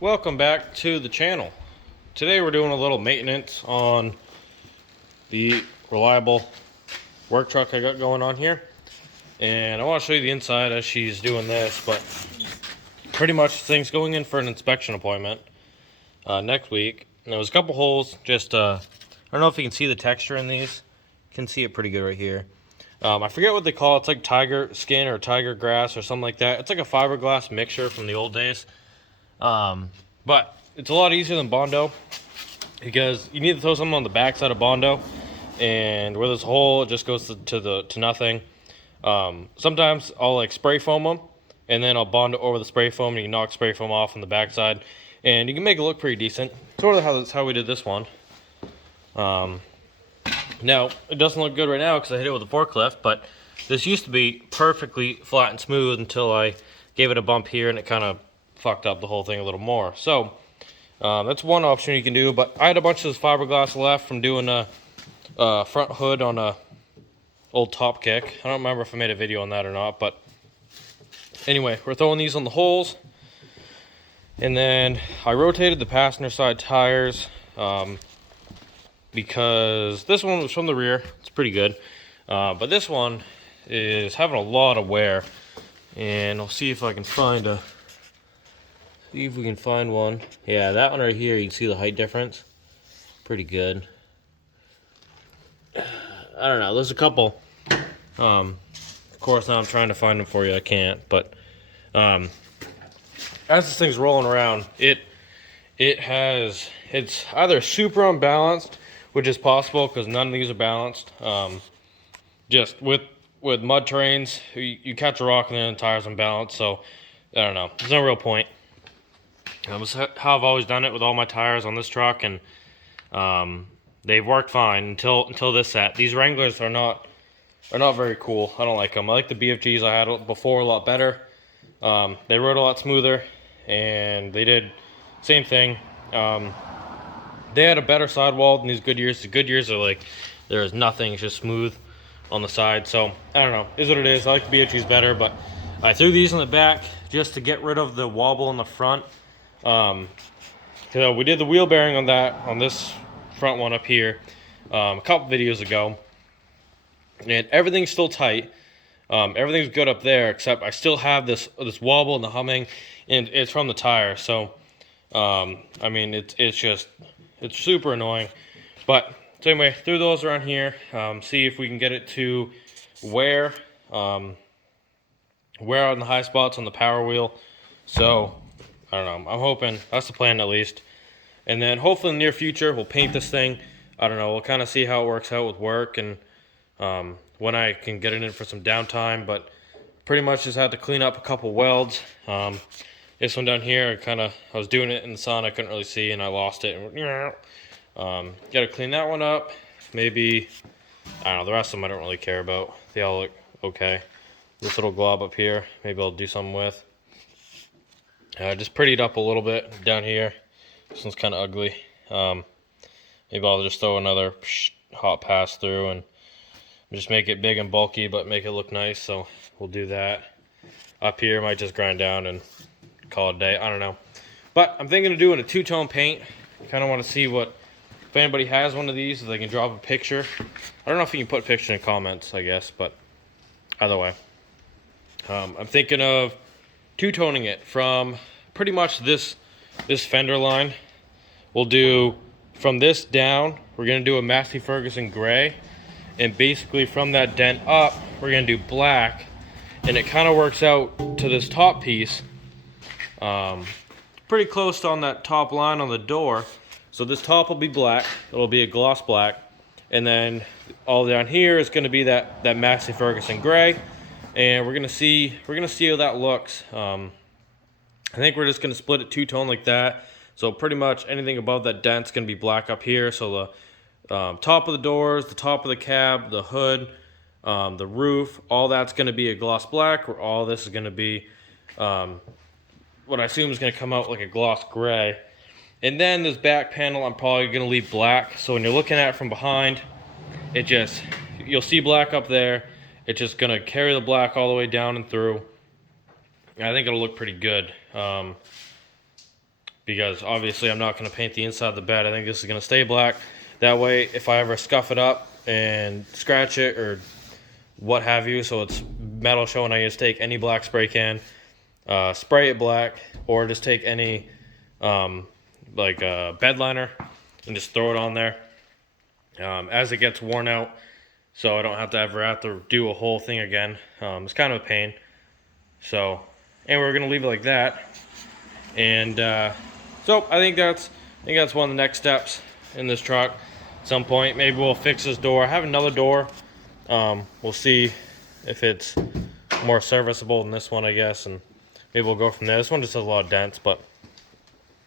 Welcome back to the channel. Today we're doing a little maintenance on the reliable work truck I got going on here, and I want to show you the inside as she's doing this. But pretty much things going in for an inspection appointment next week. And there was a couple holes, just I don't know if you can see the texture in these. You can see it pretty good right here. I forget what they call it. It's like tiger skin or tiger grass or something like that. It's like a fiberglass mixture from the old days. But it's a lot easier than Bondo, because you need to throw something on the backside of Bondo, and where there's a hole, it just goes to nothing. Sometimes I'll like spray foam them, and then I'll Bondo over the spray foam, and you can knock spray foam off on the backside, and you can make it look pretty decent. Sort of that's how we did this one. Now it doesn't look good right now because I hit it with a forklift, but this used to be perfectly flat and smooth until I gave it a bump here, and it kind of fucked up the whole thing a little more. So that's one option you can do. But I had a bunch of this fiberglass left from doing a front hood on a old top kick. I don't remember if I made a video on that or not, but anyway, we're throwing these on the holes. And then I rotated the passenger side tires because this one was from the rear. It's pretty good, but this one is having a lot of wear, and I'll see if I can find a See if we can find one. Yeah, that one right here, you can see the height difference. Pretty good. I don't know, there's a couple. Of course, now I'm trying to find them for you. I can't, but as this thing's rolling around, it's either super unbalanced, which is possible because none of these are balanced. Just with mud terrains, you catch a rock and then the tire's unbalanced. So I don't know. There's no real point. That's how I've always done it with all my tires on this truck, and they've worked fine until this set. These Wranglers are not very cool. I don't like them. I like the BFGs I had before a lot better. They rode a lot smoother, and they did same thing. They had a better sidewall than these Goodyears. The Goodyears are like, there is nothing. It's just smooth on the side. So I don't know. It is what it is. I like the BFGs better, but I threw these in the back just to get rid of the wobble in the front. So we did the wheel bearing on this front one up here a couple videos ago, and everything's still tight. Everything's good up there, except I still have this wobble and the humming, and it's from the tire. So I mean, it's super annoying. But so anyway, threw those around here, see if we can get it to wear on the high spots on the power wheel. So I don't know. I'm hoping that's the plan at least. And then hopefully in the near future we'll paint this thing. I don't know. We'll kind of see how it works out with work and when I can get it in for some downtime. But pretty much just had to clean up a couple welds. This one down here, I was doing it in the sun. I couldn't really see and I lost it. Got to clean that one up. Maybe, I don't know. The rest of them I don't really care about. They all look okay. This little glob up here, maybe I'll do something with. Just prettied up a little bit down here. This one's kind of ugly. Maybe I'll just throw another hot pass through and just make it big and bulky, but make it look nice. So we'll do that. Up here, might just grind down and call it a day. I don't know. But I'm thinking of doing a two-tone paint. Kind of want to see if anybody has one of these, if they can drop a picture. I don't know if you can put a picture in the comments, I guess, but either way. I'm thinking of two-toning it from pretty much this fender line. We'll do from this down, we're going to do a Massey Ferguson gray, and basically from that dent up we're going to do black, and it kind of works out to this top piece pretty close on that top line on the door. So this top will be black, it'll be a gloss black, and then all down here is going to be that Massey Ferguson gray. And we're gonna see how that looks. I think we're just gonna split it two-tone like that. So pretty much anything above that dent's gonna be black up here. So the top of the doors, the top of the cab, the hood, the roof, all that's gonna be a gloss black. Or all this is gonna be what I assume is gonna come out like a gloss gray. And then this back panel, I'm probably gonna leave black. So when you're looking at it from behind, you'll see black up there. It's just gonna carry the black all the way down and through. I think it'll look pretty good. because obviously I'm not going to paint the inside of the bed. I think this is going to stay black. That way, if I ever scuff it up and scratch it or what have you, so it's metal showing, I just take any black spray can, spray it black, or just take any bed liner and just throw it on there as it gets worn out, so I don't have to do a whole thing again. It's kind of a pain. So, and we're gonna leave it like that. And so I think that's one of the next steps in this truck. At some point, maybe we'll fix this door. I have another door. We'll see if it's more serviceable than this one, I guess, and maybe we'll go from there. This one just has a lot of dents, but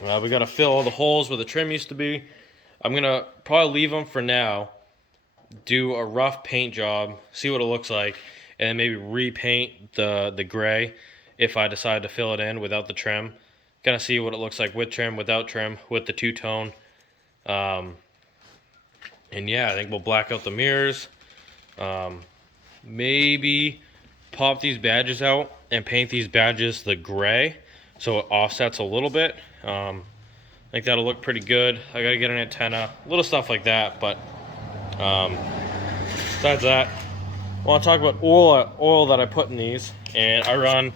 we gotta fill all the holes where the trim used to be. I'm gonna probably leave them for now, do a rough paint job, see what it looks like, and then maybe repaint the gray if I decide to fill it in without the trim. Gonna see what it looks like with trim, without trim, with the two-tone. And yeah, I think we'll black out the mirrors. Maybe pop these badges out and paint these badges the gray so it offsets a little bit. I think that'll look pretty good. I gotta get an antenna, little stuff like that, but besides that, I want to talk about oil that I put in these. And I run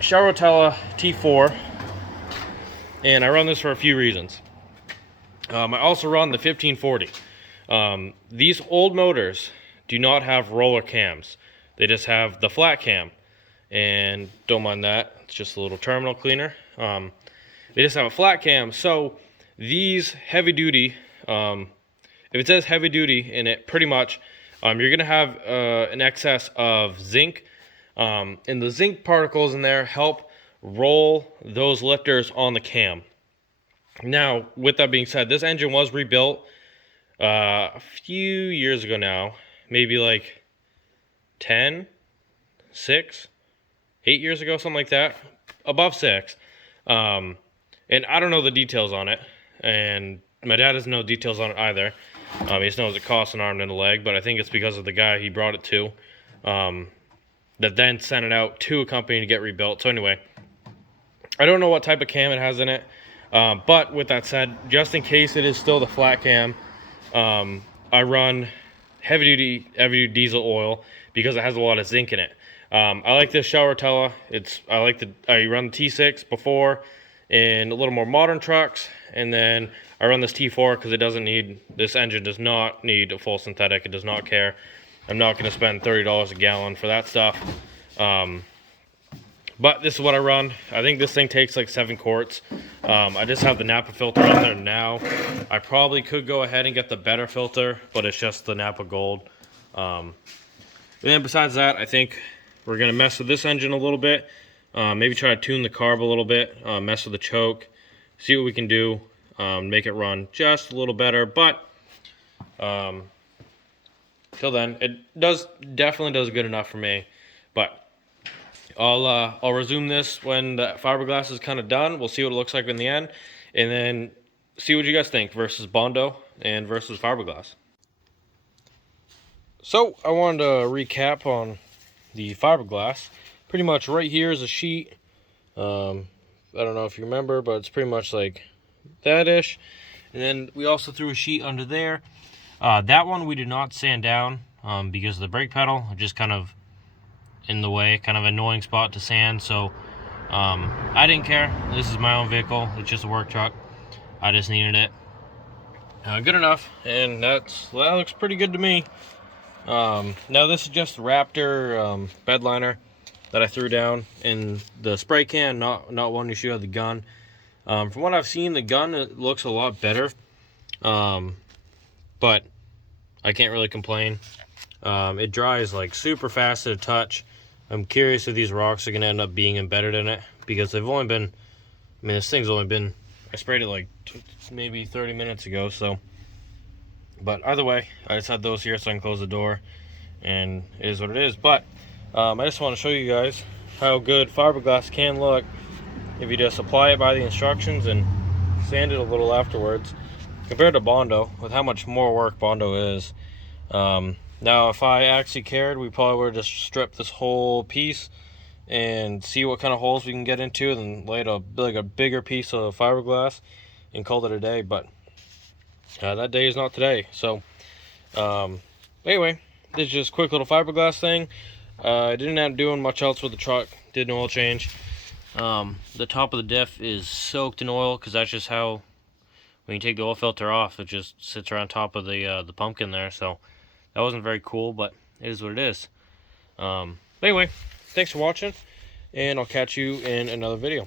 Rotella T4, and I run this for a few reasons. I also run the 1540. These old motors do not have roller cams. They just have the flat cam, and don't mind that. It's just a little terminal cleaner. They just have a flat cam. So these heavy duty, if it says heavy duty in it, pretty much you're gonna have an excess of zinc, and the zinc particles in there help roll those lifters on the cam. Now, with that being said, this engine was rebuilt a few years ago now, maybe like 8 years ago, something like that, above 6. And I don't know the details on it, and my dad doesn't know details on it either. He just knows it costs an arm and a leg, but I think it's because of the guy he brought it to, that then sent it out to a company to get rebuilt. So anyway, I don't know what type of cam it has in it, but with that said, just in case it is still the flat cam, I run heavy duty diesel oil because it has a lot of zinc in it. I like this Rotella. I run the T6 before in a little more modern trucks, and then I run this T4 because this engine does not need a full synthetic. It does not care. I'm not going to spend $30 a gallon for that stuff. But this is what I run. I think this thing takes like 7 quarts. I just have the Napa filter on there now. I probably could go ahead and get the better filter, but it's just the Napa Gold. And then besides that, I think we're going to mess with this engine a little bit. Maybe try to tune the carb a little bit, mess with the choke, see what we can do, make it run just a little better. But till then, it definitely does good enough for me. But I'll resume this when the fiberglass is kind of done. We'll see what it looks like in the end, and then see what you guys think versus Bondo and versus fiberglass. So I wanted to recap on the fiberglass. Pretty much right here is a sheet. I don't know if you remember, but it's pretty much like that-ish. And then we also threw a sheet under there. That one we did not sand down because of the brake pedal. Just kind of in the way, kind of annoying spot to sand. So I didn't care. This is my own vehicle. It's just a work truck. I just needed it. Good enough, and that looks pretty good to me. Now this is just Raptor bed liner that I threw down in the spray can, not one you shoot out of the gun. From what I've seen, the gun, it looks a lot better, but I can't really complain. It dries like super fast to the touch. I'm curious if these rocks are going to end up being embedded in it, because they've only been, this thing's only been, I sprayed it like maybe 30 minutes ago, so. But either way, I just had those here so I can close the door, and it is what it is. But I just want to show you guys how good fiberglass can look if you just apply it by the instructions and sand it a little afterwards, compared to Bondo, with how much more work Bondo is. Now if I actually cared, we probably would have just stripped this whole piece and see what kind of holes we can get into, and then lay a bigger piece of fiberglass and call it a day. But that day is not today. So anyway, this is just a quick little fiberglass thing. I didn't end up doing much else with the truck. Did an oil change. The top of the diff is soaked in oil, because that's just how, when you take the oil filter off, it just sits right on top of the pumpkin there. So that wasn't very cool, but it is what it is. Anyway, thanks for watching, and I'll catch you in another video.